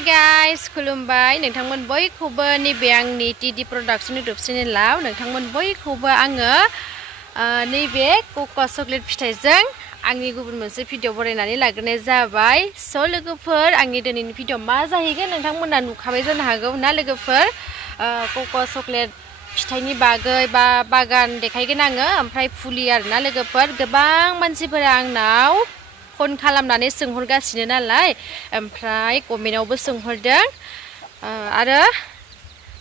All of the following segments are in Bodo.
Hi guys, खुलुमबाय नोंथांमोन बयखौबो नैबे आंनि टिडि प्रडाक्शन यूट्यूब चेनेलाव नोंथांमोन बयखौबो आङो नैबे कोको चकलेट फिथाइजों आंनि गुबुन मोनसे भिडिअ बनायनानै लाग्रोनाय जाबाय। स' लोगोफोर आंनि दिनैनि भिडिअ मा जाहैगोन नोंथांमोना नुखाबाय जानो हागौ ना लोगोफोर कोको चकलेट फिथाइनि बागै बा बागान देखायगोन आङो ओमफ्राय फुलि आरोना लोगोफोर गोबां मानसिफोरा आंनाव फन खालामनानै सोंहरगासिनो नालाय ओमफ्राय कमेन्टआवबो सोंहरदों आरो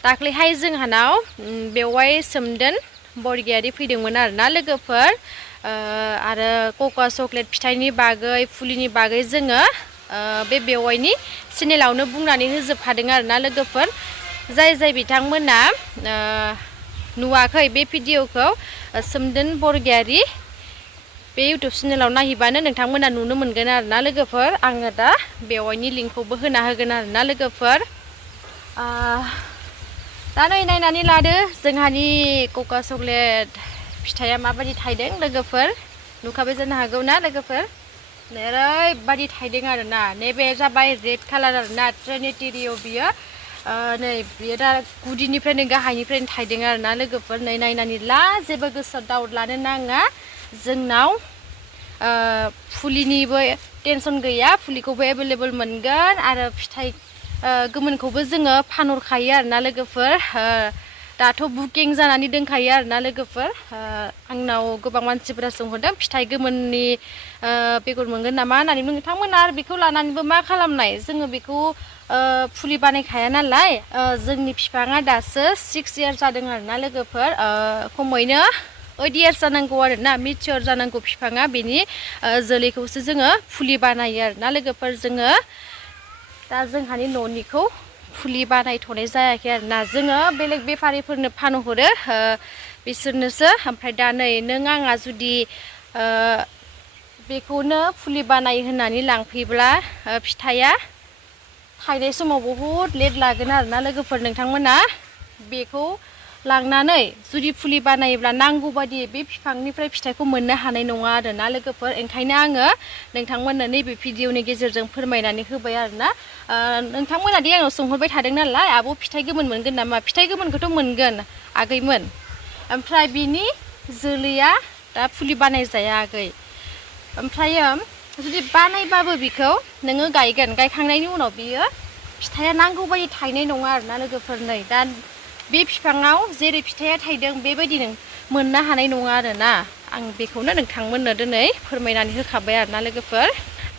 दाख्लैहाय जोंहानाव बेवहाय सोमदोन बरगियारि फैदोंमोन आरोना लोगोफोर आरो कोको चकलेट फिथाइनि बागै फुलिनि बागै जोङो बे बेवहायनि चेनेलावनो बुंनानै होजोबखादों आरोना लोगोफोर जाय बिथांमोना नुवाखै बे भिडिअखौ सोमदोन बरगियारि बे यूट्यूब चेनेलाव नायहैबानो नोंथांमोना नुनो मोनगोन आरोना लोगोफोर आङो दा बेवहायनि लिंकखौबो होना होगोन आरोना लोगोफोर दा नायनानै लादो जोंहानि कोको चकलेट फिथाइया माबायदि थायदों लोगोफोर नुखाबाय जानो हागौ ना लोगोफोर ओरैबायदि थायदों आरोना नैबे जाबाय रेड कालार आरोना ट्रिनिटिरियाव बियो नै बियो दा गुदिनिफ्रायनो गाहायनिफ्रायनो थायदों आरोना लोगोफोर नै नायनानै ला जेबो गोसोआव डाउट लानो नाङा जोंनाव फुलिनिबो टेनसन गैया फुलिखौबो एभेलेबल मोनगोन आरो फिथाइ गोमोनखौबो जोङो फानहरखायो आरोना लोगोफोर दाथ' बुकिं जानानै दोनखायो आरोना लोगोफोर आंनाव गोबां मानसिफोरा सोंहरदों फिथाइ गोमोननि बेगर मोनगोन नामा होननानै नोंथांमोना आरो बेखौ लानानैबो मा खालामनाय जोङो बेखौ फुलि बानायखाया नालाय जोंनि बिफाङा दासो 6 इयार्स जादों आरोना लोगोफोर खमैनो 8 इयार्स जानांगौ आरोना मेच्योर जानांगौ बिफाङा बेनि जोलैखौसो जोङो फुलि बानायो आरोना लोगोफोर जोङो दा जोंहानि न'निखौ फुलि बानायथ'नाय जायाखै आरोना जोङो बेलेग बेफारिफोरनो फानहरो बिसोरनोसो ओमफ्राय दा नै नों आंहा जुदि बेखौनो फुलि बानाय होननानै लांफैब्ला फिथाइया थायनाय समाव बहुद लेट लागोन आरोना लोगोफोर नोंथांमोना बेखौ लांनानै जुदि फुलि बानायोब्ला नांगौ बादि बे बिफांनिफ्राय फिथाइखौ मोननो हानाय नङा आरोना लोगोफोर ओंखायनो आङो नोंथांमोननो नैबे भिडिअनि गेजेरजों फोरमायनानै होबाय आरोना नोंथांमोना दि आंनाव सोंहरबाय थादों नालाय आब' फिथाइ गोमोन मोनगोन नामा फिथाइ गोमोनखौथ' मोनगोन आगैमोन ओमफ्राय बिनि जोलैया दा फुलि बानायजाया आगै ओमफ्रायो जुदि बानायबाबो बिखौ नोङो गायगोन गायखांनायनि उनाव बियो फिथाइया नांगौ बायदि थायनाय नङा आरोना लोगोफोर नै दा बे बिफाङाव जेरै फिथाइया थायदों बेबायदि नों मोननो हानाय नङा आरोना आं बेखौनो नोंथांमोननो दिनै फोरमायनानै होखाबाय आरोना लोगोफोर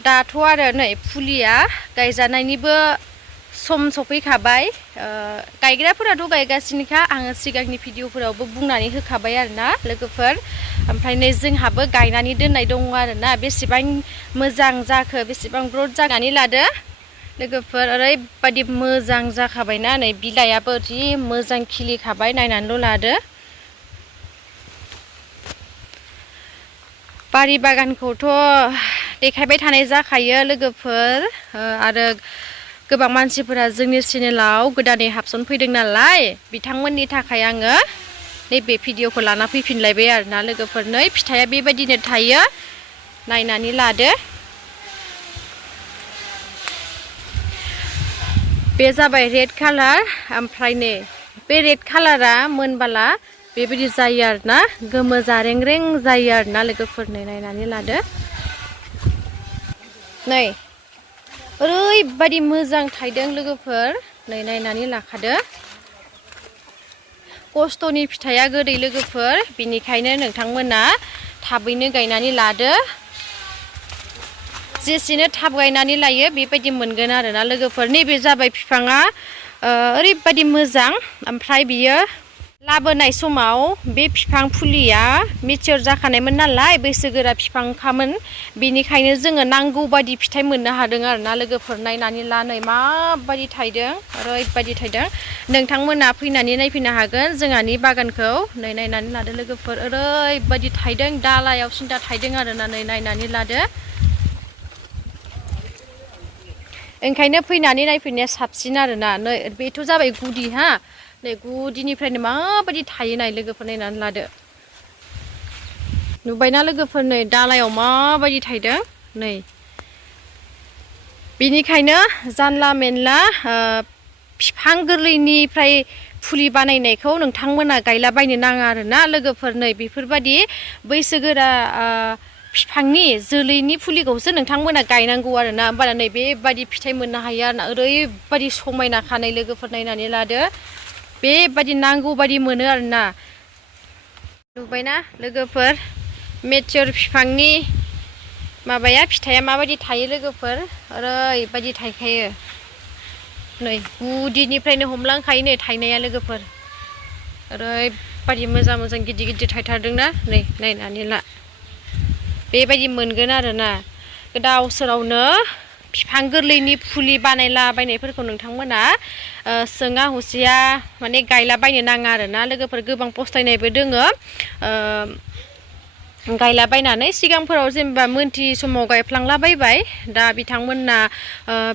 दाथ' आरो नै फुलिया गायजानायनिबो सम सफैखाबाय गायग्राफोराथ' गायगासिनोखा आङो सिगांनि भिडिअफोरावबो बुंनानै होखाबाय आरोना लोगोफोर ओमफ्राय नै जोंहाबो गायनानै दोननाय दङ आरोना बेसेबां मोजां जाखो बेसेबां ग्रथ जानानै लादो लोगोफोर ओरैबायदि मोजां जाखाबायना नै बिलाइयाबो जि मोजां खिलिखाबाय नायनानैल' लादो बारि बागानखौथ' देखायबाय थानाय जाखायो लोगोफोर आरो गोबां मानसिफोरा जोंनि चेनेलाव गोदानै हाबसन फैदों नालाय बिथांमोननि थाखाय आङो नैबे भिडिअखौ लाना फैफिनलायबाय आरोना लोगोफोर नै फिथाइया बेबायदिनो थायो नायनानै लादो बे जाबाय रेड कालार ओमफ्राय नै बे रेड कालारा मोनबाला बेबायदि जायो आरोना गोमो जारें-रें जायो आरोना लोगोफोर नै नायनानै लादो नै ओरैबायदि मोजां थायदों लोगोफोर नै नायनानै लाखादो खस्थ'नि फिथाइया गोदै लोगोफोर बिनिखायनो नोंथांमोना थाबैनो गायनानै लादो जेसेनो थाब गायनानै लायो बेबायदि मोनगोन आरोना लोगोफोर नैबे जाबाय बिफाङा ओरैबायदि मोजां ओमफ्राय बियो लाबोनाय समाव बे बिफां फुलिया मेच्योर जाखानायमोन नालाय बैसोगोरा बिफांखामोन बेनिखायनो जोङो नांगौ बादि फिथाइ मोननो हादों आरोना लोगोफोर नायनानै ला नै माबायदि थायदों ओरैबायदि थायदों नोंथांमोना फैनानै नायफैनो हागोन जोंहानि बागानखौ नै नायनानै लादो लोगोफोर ओरैबायदि थायदों दालायाव सिन्था थायदों आरोना नै नायनानै लादो ओंखायनो फैनानै नायफैनाया साबसिन आरोना नै बेथ' जाबाय गुदि हा नै गुदिनिफ्रायनो माबायदि थायो नाय लोगोफोर नायनानै लादो नुबायना लोगोफोर नै दालायाव माबायदि थायदों नै बेनिखायनो जानला मेनला बिफां गोरलैनिफ्राय फुलि बानायनायखौ नोंथांमोना गायलाबायनो नाङा आरोना लोगोफोर। नै बेफोरबायदि बैसोगोरा बिफांनि जोलैनि फुलिखौसो नोंथांमोना गायनांगौ आरोना, होमबाना नै बेबायदि फिथाइ मोननो हायो आरोना। ओरैबायदि समायना खानाय लोगोफोर नायनानै लादो, बेबायदि नांगौ बायदि मोनो आरोना। नुबायना लोगोफोर मेच्योर बिफांनि माबाया फिथाइया माबायदि थायो लोगोफोर, ओरैबायदि थायखायो। नै गुदिनिफ्रायनो हमलांखायो नै थायनाया लोगोफोर, ओरैबायदि मोजां मोजां गिदिर गिदिर थायथारदोंना। नै नायनानै ला, बेबायदि मोनगोन आरोना। गोदाव सोरावनो बिफां गोरलैनि फुलि बानायलाबायनायफोरखौ नोंथांमोना सोङा हुसिया माने गायलाबायनो नाङा आरोना लोगोफोर। गोबां फस्थायनायबो दोङो गायलाबायनानै, सिगांफोराव जेनेबा मोनथि समाव गायफ्लांलाबायबाय, दा बिथांमोनना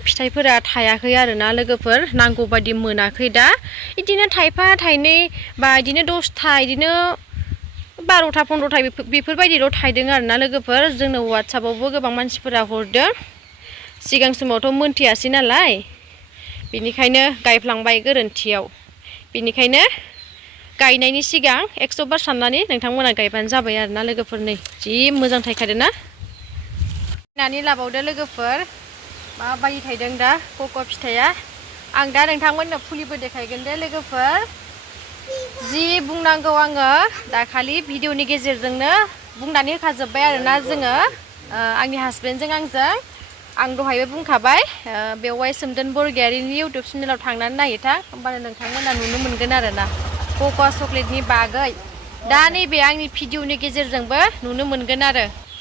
फिथाइफोरा थायाखै आरोना लोगोफोर, नांगौ बायदि मोनाखै। दा बिदिनो थाइफा थाइनै बा बिदिनो 10था बिदिनो 12था 15था बेफोरबायदिल' थायदों आरोना लोगोफोर। जोंनो वाट्सआपावबो गोबां मानसिफोरा हरदों, सिगां समावथ' मोनथियासै नालाय, बेनिखायनो गायफ्लांबाय गोरोन्थियाव। बेनिखायनो गायनायनि सिगां 100 बार साननानै नोंथांमोना गायबानो जाबाय आरोना लोगोफोर। नै जि मोजां थायखादों ना। नायनानै लाबावदो लोगोफोर माबायदि थायदों दा कक' फिथाइया। आं दा नोंथांमोननो फुलिबो देखायगोन दे लोगोफोर। जि बुंनांगौ आङो दाखालि भिडिअनि गेजेरजोंनो बुंनानै होखाजोब्बाय आरोना जोङो, आंनि हासबेन्डजों आंजों। आं दहायबो बुंखाबाय, बेवहाय सोमदोन बरगयारिनि इउटुब चेनेलाव थांनानै नायहैथां, होमबानो नोंथांमोना नुनो मोनगोन आरोना कक'आ चक्लेटनि बागै। दा नैबे आंनि भिडिअनि गेजेरजोंबो नुनो मोनगोन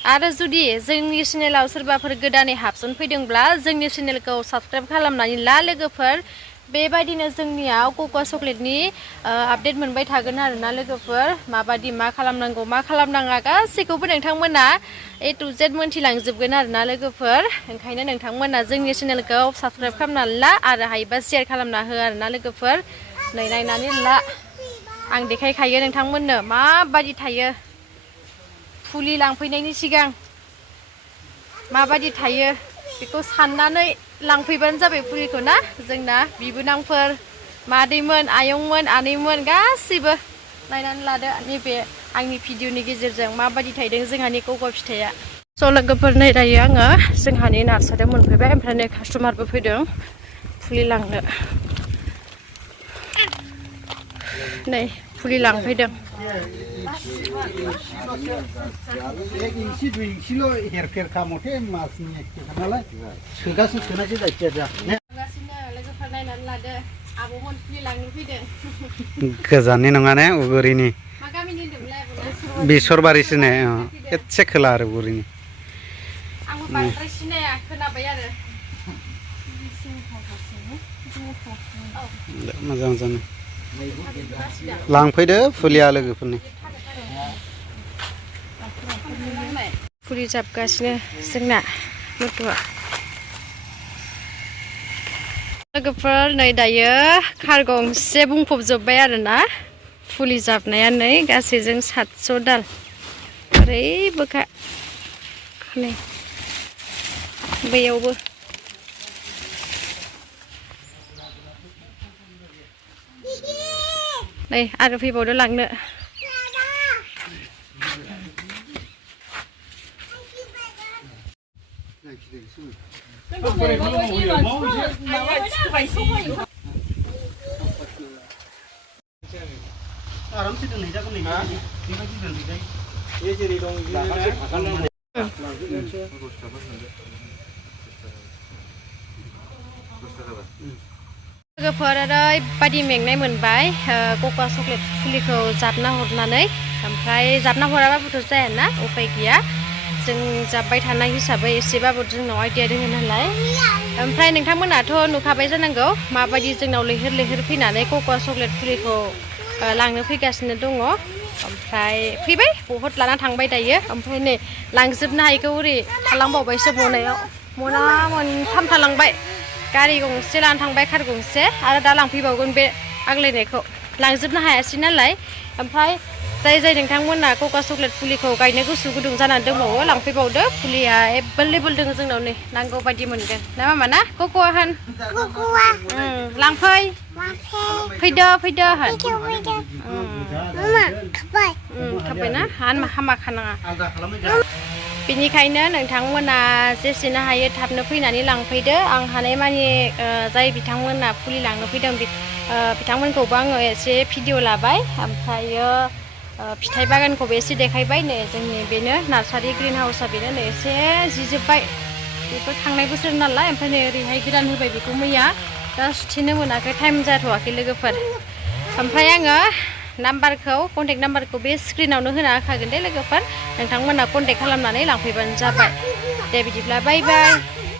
आरो जुदि जोंनि चेनेलाव सोरबाफोर गोदानै हाबसन फैदोंब्ला जोंनि चेनेलखौ साबस्क्राइब खालामनानै ला लोगोफोर। बेबायदिनो जोंनियाव कक' चक्लेटनि आपडेट मोनबाय थागोन आरोना लोगोफोर। माबायदि मा खालामनांगौ मा खालामनाङा गासैखौबो नोंथांमोना A to Z मोनथिलांजोबगोन आरोना लोगोफोर। ओंखायनो नोंथांमोना जोंनि चेनेलखौ साबस्क्राइब खालामनानै ला आरो हायोबा शेयार खालामना हो आरोना लोगोफोर। नै नायनानै ला, आं देखायखायो नोंथांमोननो माबायदि थायो। फुलि लांफैनायनि सिगां माबायदि थायो बेखौ साननानै लांफैबानो जाबाय फुलिखौ ना। जोंना बिबोनांफोर, मादैमोन, आयंमोन, आनैमोन गासैबो नायनानै लादो नैबे आंनि भिडिअनि गेजेरजों माबायदि थायदों जोंहानि कक' फिथाइया। स' लोगोफोर नै दायो आङो जोंहानि नार्सारियाव मोनफैबाय, ओमफ्राय नै कास्टमारबो फैदों फुलि लांनो। नै फुलि लांफैदों। गोजाननि नङा ने उगुरिनि बेसरबारिसो ने एसे खोला आरो उगुरिनि। आंबो बांद्राय सिनाया, खोनाबाय आरो। मोजां मोजां लांफैदो फुलिया लोगोफोरनि। फुलि जाबगासिनो जोंना गथ'आ। लोगोफोर नै दायो कार गंसे बुंफबजोब्बाय आरोना फुलि जाबनाया। नै गासैजों 700 दाल, ओरैबोखा नै बैयावबो। नै आरो फैबावदो लांनो। लोगोफोर ओरैबायदि मेंनाय मोनबाय कक' चक्लेट फुलिखौ जाबना हरनानै। ओमफ्राय जाबना हराबाबोथ' जायाना, उपाय गैया। जों जाब्बाय थानाय हिसाबै एसेबाबो जोंनाव आइडिया दङ नालाय। ओमफ्राय नोंथांमोनाथ' नुखाबाय जानांगौ माबायदि जोंनाव लैहोर लैहोर फैनानै कक' चक्लेट फुलिखौ लांनो फैगासिनो दङ। ओमफ्राय फैबाय बहुद लाना थांबाय दायो। ओमफ्राय नै लांजोबनो हायैखौ ओरै थालांबावबायसो मनायाव, मना मोनथाम थालांबाय। गारि गंसे लाना थांबाय, कार गंसे, आरो दा लांफैबावगोन बे आग्लायनायखौ। लांजोबनो हायासै नालाय। ओमफ्राय जाय जाय नोंथांमोना कका चक्लेट फुलिखौ गायनो गोसो गुदुं जानानै दंबावो लांफैबावदो फुलिया एभेलेबल दङ जोंनाव नै नांगौ बायदि मोनगोन ना मामा ना कक'आ होन लांफै फैदो फैदो होन खाबायना हामा खानाङा बेनिखायनो नोंथांमोना जेसेनो हायो थाबनो फैनानै लांफैदो आं हानायमानि जाय बिथांमोना फुलि लांनो फैदों बिथांमोनखौबो आङो एसे भिडिअ लाबाय ओमफ्रायो फिथाइ बागानखौबो एसे देखायबाय नै जोंनि बेनो नार्सारि ग्रिन हाउसआ बेनो नै एसे जिजोब्बाय बेफोर थांनाय बोसोर नालाय ओमफ्राय नै ओरैहाय गोदान होबाय बेखौ मैया दा सुथेनो मोनाखै टाइम जाथ'वाखै लोगोफोर ओमफ्राय आङो नाम्बारखौ कन्टेक्ट नाम्बारखौ बे स्क्रिनावनो होना होखागोन दे लोगोफोर नोंथांमोना कन्टेक्ट खालामनानै लांफैबानो जाबाय दे बिदिब्ला बाय बाय